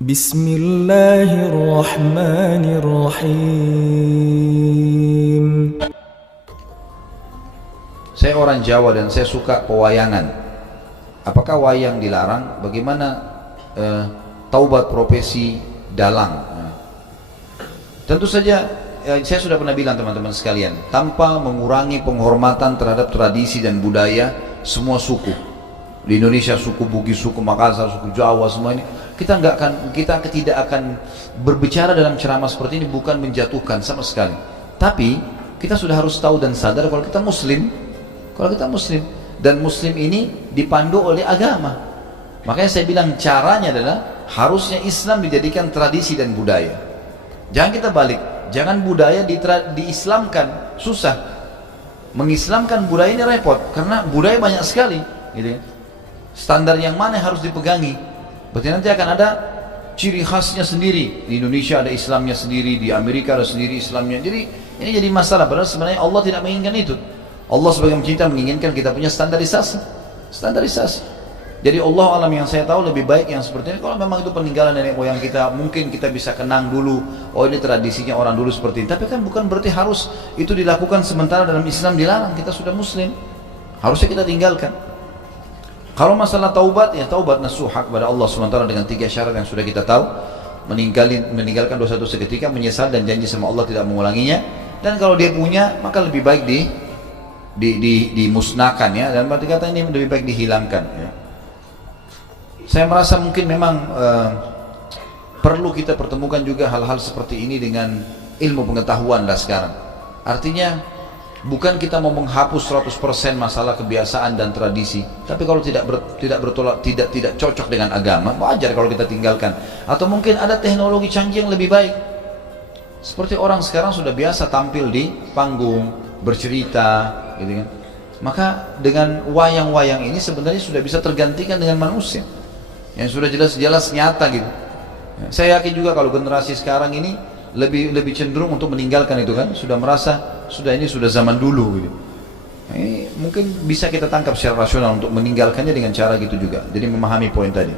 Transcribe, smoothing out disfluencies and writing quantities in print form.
Bismillahirrahmanirrahim. Saya orang Jawa dan saya suka pewayangan. Apakah wayang dilarang? Bagaimana taubat profesi dalang? Tentu saja saya sudah pernah bilang teman-teman sekalian, tanpa mengurangi penghormatan terhadap tradisi dan budaya semua suku di Indonesia, suku Bugis, suku Makassar, suku Jawa, semua ini kita tidak akan berbicara dalam ceramah seperti ini bukan menjatuhkan sama sekali. Tapi kita sudah harus tahu dan sadar kalau kita Muslim, dan Muslim ini dipandu oleh agama. Makanya saya bilang caranya adalah harusnya Islam dijadikan tradisi dan budaya. Jangan kita balik, jangan budaya diislamkan, susah. Mengislamkan budaya ini repot karena budaya banyak sekali, gitu ya. Standar yang mana harus dipegangi? Berarti nanti akan ada ciri khasnya sendiri. Di Indonesia ada Islamnya sendiri, di Amerika ada sendiri Islamnya. Jadi ini jadi masalah. Padahal sebenarnya Allah tidak menginginkan itu. Allah sebagai pencipta menginginkan kita punya standarisasi. Jadi Allah alam yang saya tahu lebih baik yang seperti ini. Kalau memang itu peninggalan nenek moyang kita, mungkin kita bisa kenang dulu. Oh ini tradisinya orang dulu seperti ini. Tapi kan bukan berarti harus itu dilakukan sementara dalam Islam dilarang. Kita sudah Muslim, harusnya kita tinggalkan. Kalau masalah taubat, ya taubat nasuha kepada Allah SWT dengan 3 syarat yang sudah kita tahu. Meninggalkan dosa-dosa seketika, menyesal dan janji sama Allah tidak mengulanginya. Dan kalau dia punya, maka lebih baik dimusnahkan, ya. Dan berarti kata ini lebih baik dihilangkan, ya. Saya merasa mungkin memang perlu kita pertemukan juga hal-hal seperti ini dengan ilmu pengetahuan lah sekarang. Artinya bukan kita mau menghapus 100% masalah kebiasaan dan tradisi, tapi kalau tidak cocok dengan agama, wajar kalau kita tinggalkan. Atau mungkin ada teknologi canggih yang lebih baik. Seperti orang sekarang sudah biasa tampil di panggung, bercerita, gitu kan. Maka dengan wayang-wayang ini sebenarnya sudah bisa tergantikan dengan manusia yang sudah jelas-jelas nyata gitu. Saya yakin juga kalau generasi sekarang ini lebih cenderung untuk meninggalkan itu kan, sudah merasa ini sudah zaman dulu gitu. Ini mungkin bisa kita tangkap secara rasional untuk meninggalkannya dengan cara gitu juga. Jadi memahami poin tadi.